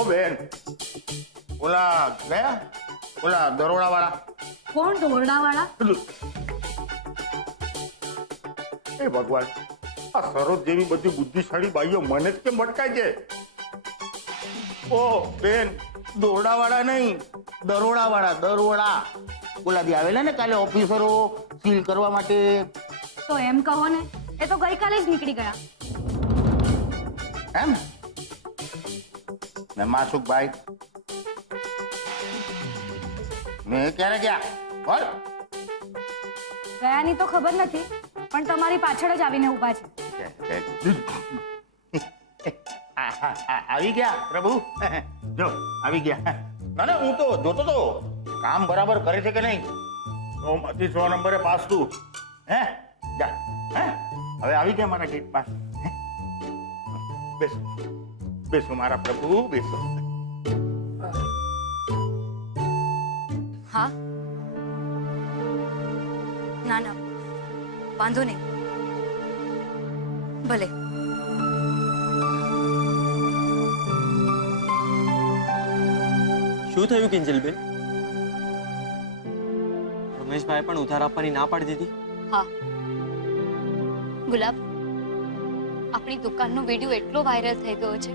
ઓ બેન, ઓલા ગયા ઓલા દરોડા વાળા. કોણ દોરડા વાળા? એ ભગવાન, આ સરોજ જેવી બધી બુદ્ધિશાળી બાઈઓ મને જ કેમ ભટકાય છે? ઓ બેન, દોરડા વાળા નહીં, દરોડા વાળા. દરોડા ઓલા દી આવેલા ને કાલે ઓફિસરો સીલ કરવા માટે. તો એમ કહો ને, એ તો ગઈકાલે જ નીકળી ગયા. એમ ને માસુકભાઈ, મેં ક્યારે ગયા? બોલ. ગયાની તો ખબર નથી, પણ તમારી પાછળ જ આવીને ઊભા છે. આવી ગયા પ્રભુ, જો આવી ગયા. ના ના, હું તો જોતો તો કામ બરાબર કરે છે કે નહીં. 100 નંબરે પાસ તું. હે જા. હે હવે આવી ગયા મારા ગેટ પાસ. બેસો બેસો મારા પ્રભુ, બેસો. હા, ના ના, વાંધો નહીં, ભલે. શું થયું કિંજલબેન? રમેશભાઈ પણ ઉધાર આપવાની ના પાડી દીધી? હા ગુલાબ, આપણી દુકાનનો વિડિયો એટલો વાયરલ થઈ ગયો છે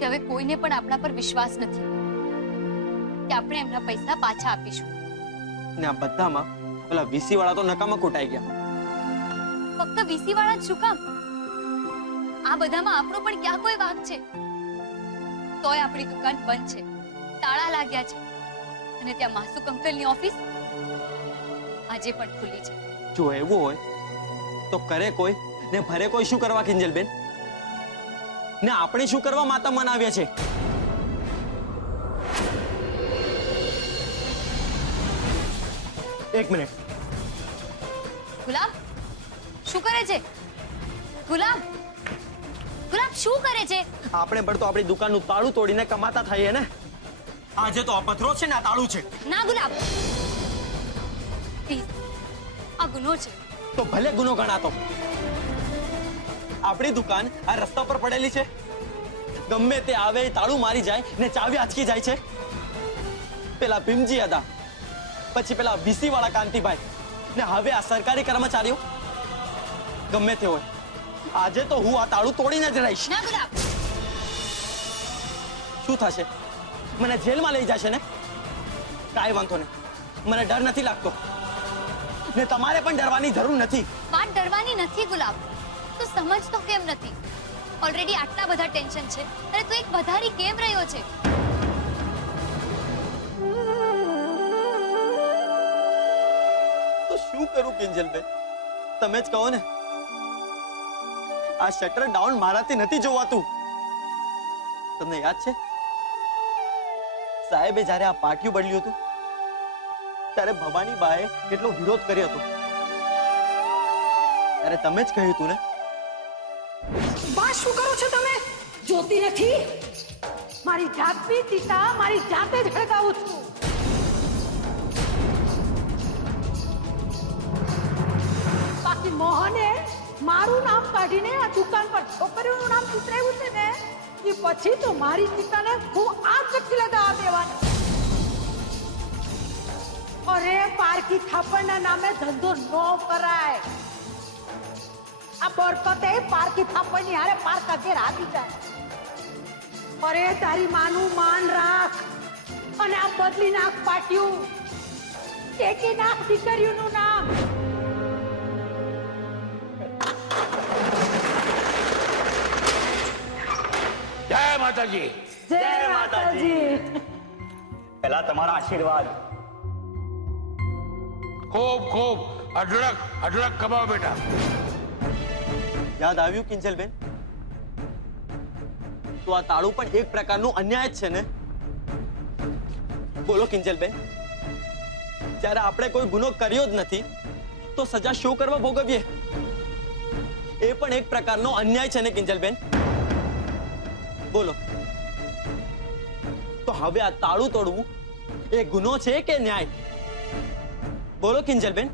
કે હવે કોઈને પણ આપણા પર વિશ્વાસ નથી કે આપણે એમના પૈસા પાછા આપીશું. ને આ બધામાં પેલા વીસી વાળા તો નકામા કૂટાઈ ગયા. ફક્ત વીસી વાળા જ શું કામ? આ બધામાં આપણો પણ ક્યાં કોઈ વાંક છે? તોય આપણી દુકાન બંધ છે, તાળા લાગ્યા છે, અને ત્યાં માસુક અંકલની ઓફિસ આજે પણ ખુલ્લી છે. જો એવું હોય તો કરે કોઈ ને ભરે કોઈ શું કરવા કિંજલબેન? ને આપણે શું કરવા માતા મનાવ્યા છે? એક મિનિટ. ગુલાબ, શું કરે છે? ગુલાબ, ગુલાબ શું કરે છે? આપણે પણ તો આપણી દુકાનનું તાળું તોડીને કમાતા થઈએ ને. આજે તો આ પથરો છે ને આ તાળું છે. ના ગુલાબ, પ્લીઝ, આ ગુનો છે. તો ભલે ગુનો ગણાતો. આપણી દુકાન આ રસ્તા પર પડેલી છે, ગમે તે આવે તાળું મારી જાય ને ચાવી આંચકી જાય છે. પેલા ભીમજી હતા, પછી પેલા વીસી વાળા કાંતિભાઈ, ને હવે આ સરકારી કર્મચારીઓ. ગમે તે હોય, આજે તો હું આ તાળું તોડીને જ રહીશ. ના ગુલાબ, શું થશે? મને જેલમાં લઈ જશે ને? કાંઈ વાંધો નહીં, મને ડર નથી લાગતો ને તમારે પણ ડરવાની જરૂર નથી. વાત ડરવાની નથી ગુલાબ, તું સમજતો કેમ નથી? ઓલરેડી આટલા બધા ટેન્શન છે અને તું એક વધારી કેમ રહ્યો છે? તો શું કરું કિંજલબેન, તમે જ કહો ને. આ શટર ડાઉન મારાથી નથી જોવાતું. તમને યાદ છે સાહેબે જ્યારે આ પાટિયું બદલ્યું હતું ત્યારે ભવાની બાએ કેટલો વિરોધ કર્યો હતો? ત્યારે તમે જ કહ્યું હતું ને. બા, શું કરો છો તમે? જોતી નથી? મારી જાતની ચિતા મારી જાતે જ હળગાવું છું. બાકી મોહને મારું નામ કાઢીને આ દુકાન પર છોકરીઓનું નામ ચિતરાવ્યું છે ને, એ પછી તો મારી ચિતાને હું આ ચક્કી લગાવવા દેવાની. અરે, પારકી થાપણના નામે ધંધો ન કરાય. આ બરકતે પારકી થાપણની હારે પારકા ઘેર આવી જાય. અરે, તારી માનું માન રાખ અને આ બદલી નાખ પાટિયું. ટેકી નાખ દીકરીઓનું નામ. જય માતાજી. જય માતાજી. પહેલા તમારા આશીર્વાદ. ખૂબ ખૂબ અઢળક અઢળક કમાઓ બેટા. યાદ આવ્યું કિંજલબેન? તો આ તાળું પણ એક પ્રકારનું અન્યાય જ છે ને? બોલો કિંજલબેન, જ્યારે આપણે કોઈ ગુનો કર્યો જ નથી તો સજા શું કરવા ભોગવીએ? એ પણ એક પ્રકારનો અન્યાય છે ને કિંજલબેન? બોલો, તો હવે આ તાળું તોડવું એ ગુનો છે કે ન્યાય? બોલો કિંજલબેન.